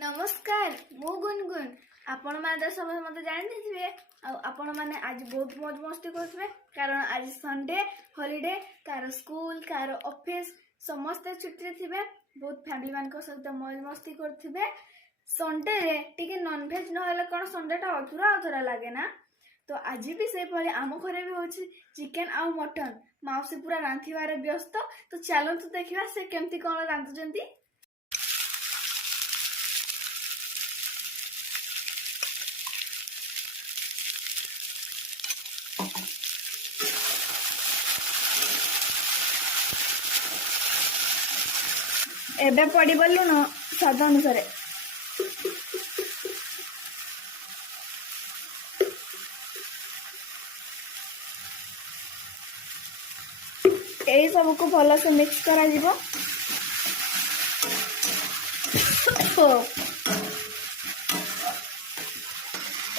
नमस्कार मु गुनगुन आपण मैंने समय मत जानी आपण मैंने आज बहुत मौज मस्ती करुवे कारण आज Sunday holiday car school car office समस्ते छुट्टी थे बहुत फैमिली मान सहित मौज मस्ती करुवे संडे रे टिके नॉनवेज नहले कौन संडे टा अधूरा अधूरा लगे ना। तो आज भी से भाई आम घरे भी होची चिकेन आउ मटन माउसी पूरा रांधिबार व्यस्त। तो चलतु देखा से केमती कौन रांधुचंती। एबे पड़ी लुण स्वाद अनुसार यही सब को भल से मिक्स करा जीवो।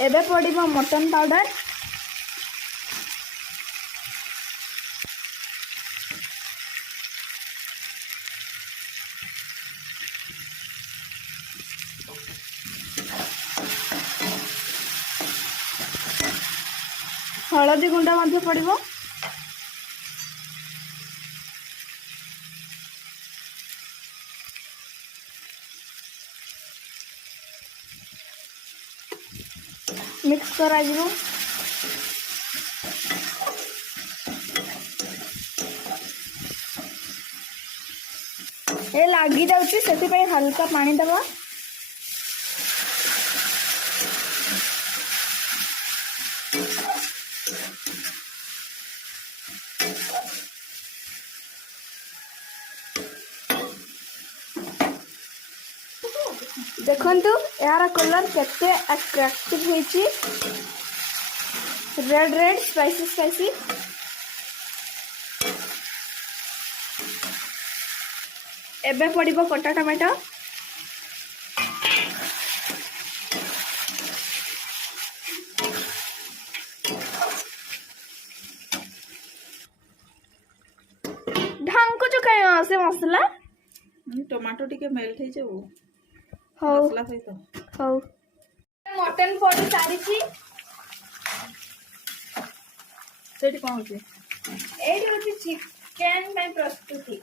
एबे पड़िबो मटन पाउडर हलदी गुंड मध्य पड़िबो मिक्स करा जीवो। ए लागी जाउची सेति पई हल्का पानी दबा। देखंतु यार कलर केते अट्रैक्टिव होईची रेड रेड स्पाइसी स्पाइसी। एबे पड़िबो कटा टमाटो ढांको जो कयो से मसला टमाटो टिके मेल्ट हे जाऊ हो मसला सहित हो। मटन पड़ी सारी सेठी कोन होची एडी होची चिकन में प्रस्तुति।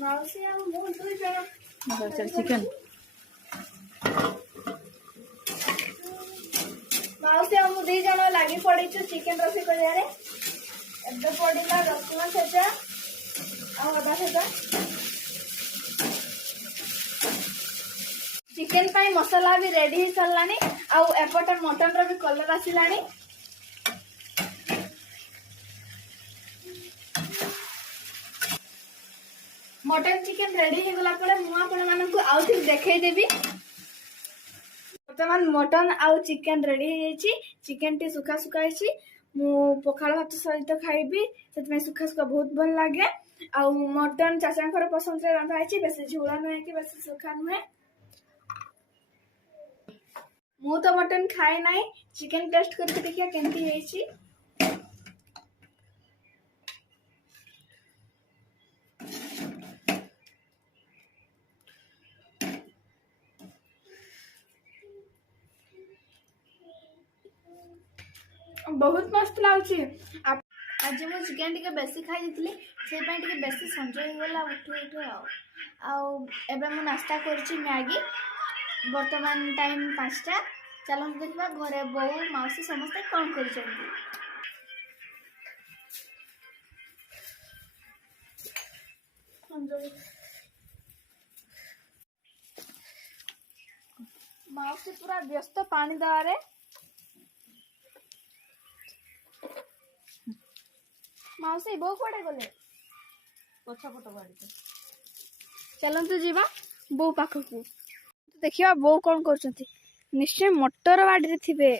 माउसी हम मु दुई जण चल चिकन माउसी हम दुई जण लागी पड़ीछु चिकन रोषे करियारे। एबे पड़िला रसुण छेचा आ अदा छेचा। चिकन पाई मसाला भी रेडी हो सरलानी आ एपटे मटन रो भी कलर आसिलानी। मटन चिकन रेडी हो गला परे मु आपण मानकु आउ फिर देखाई देबी। वर्तमान मटन आउ चिकन रेडी हो जाइछि। चिकन टी सुखा सुखा आइछि मु पखाल भात सहित खाइबी सेतमे सुखा सुखा बहुत भल लागे। आउ मटन चाचांकर पसंद रे रंधा आइछि बेसी झोला नहे कि बेसी सुखा नहे। मु तो मटन खाए नाई चिकन टेस्ट करके देखिया केमती हेछि। बहुत मस्त लाଗୁଛି। आज मु चिकन टिके बेसी खाई देथिली से पई टिके बेसी संजय होला उठु उठु आउ एबे मु नाश्ता करछि मैगी। वर्तमान टाइम 5टा। चलो देखबा घरे बऊ माउसी समस्त कोन करछन्ती। माउसी पूरा व्यस्त पानी दवारे। माउसी बो कोडे गले पछा पट गाड़ी चलंतु जीवा बो पाखकु देखिबा बो कोन करछन्ती। निश्चय मटर बाड़ी रे थिबे।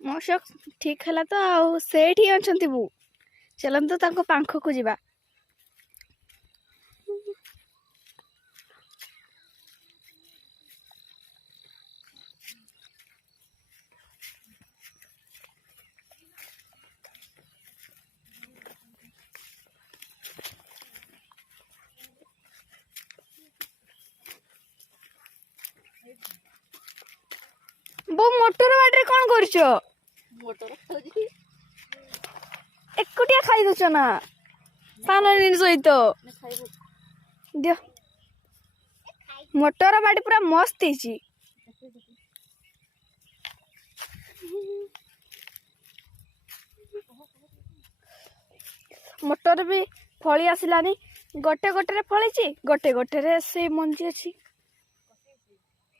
मौसक ठीक हला तो आउ सेठी अछन्ती बो। चलंतु ताको पाखकु जीवा। बो मोटर बाड़ी कौन करछ मोटर खाଉଛି एकुटिया खाई दउछ ना सान नी सहित ନା ଖାଇବୁ दियो मोटर बाड़ी पूरा मस्त ହେଇଛି मोटर भी फली आसिलानी गोटे गोटे फली गोटे गोटे से मंजी अच्छी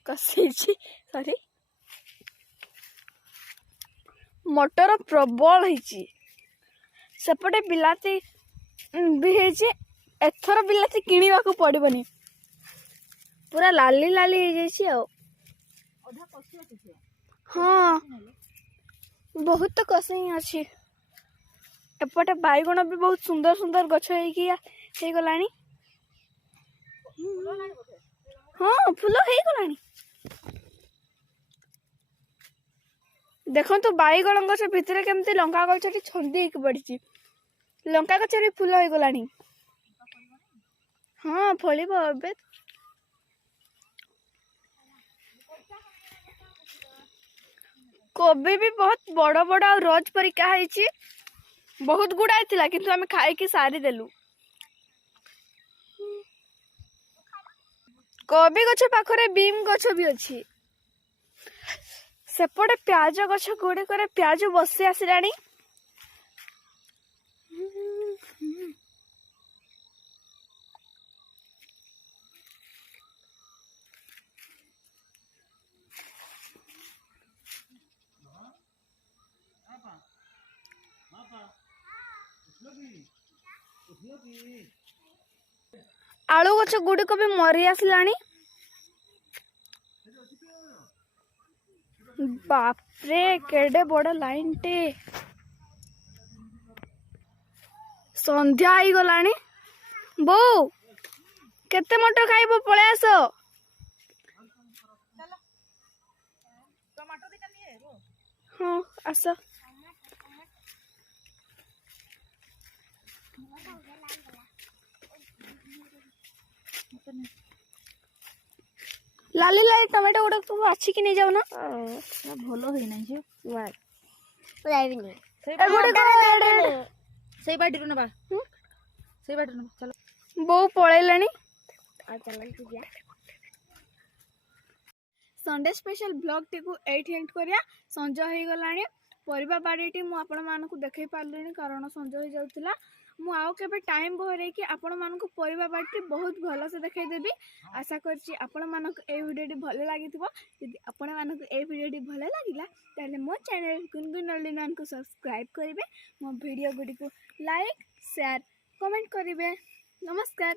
कसी सॉरी मोटर प्रबल है सेपटे बिलाती भी है एथर बिलाती किणवा को पड़बनी पूरा लाली लाली हो जाइए ଅଧା କଷି ଅଛି ସେ हाँ बहुत कस ही अच्छी एपटे बैगण भी बहुत सुंदर सुंदर गछ हो गलानी हाँ फूल हो गलानी देखो बैगण गछ भितर केमती लंका गछ छंदी होकर पड़ी लंका गछ फूल हो गलानी हाँ फलिब ए कोबी भी बहुत बड़ बड़ और रोज परिका है बहुत गुड़ाई थिला किंतु आमे खाई की सारी देलु कोबी गछ पाखरे बीम गछ भी अछि सेपटे प्याज गछ गुड़े करे प्याज बसी आसिलानी आलू गछ गुड़िक भी मरी आसिलानी बापरे केडे बड़ लाइन टे संध्या आई गलानी बो केते मटर खाइबो पळे आसो ଟମାଟୋ ଦିଟା ନିଏ ବୋ हाँ आसो लाली लाली टमाटो गुड़ा तुम अच्छी कि नहीं जाओ ना ଭଲ ହେଇନାହିଁ ଝିଅ ସେଇ ବାଡ଼ିରୁ ନେବା ସେଇ ବାଡ଼ିରୁ ନେବା ଚାଲ ବୋଉ ପଳେଇଲାଣି संडे स्पेशल ब्लॉग टी को एट एंड करिया संज हो गलानी परिबा बाड़ीटी मु आपण मानकु देखै पारलिनी कारण संज हो जाउतिला मु आउ केबे टाइम बहरे कि आपण मानकु परिबा बाड़ीटी बहुत भलो से देखै देबी आशा करछि आपण मानकु ए वीडियोटी भलो लागिथिबो यदि आपण मानकु ए वीडियोटी भलो लागिला ताले मो चैनल गुनगुन नलिनान को सब्सक्राइब करिवे मो वीडियो गुडी को लाइक शेयर कमेंट करिवे नमस्कार।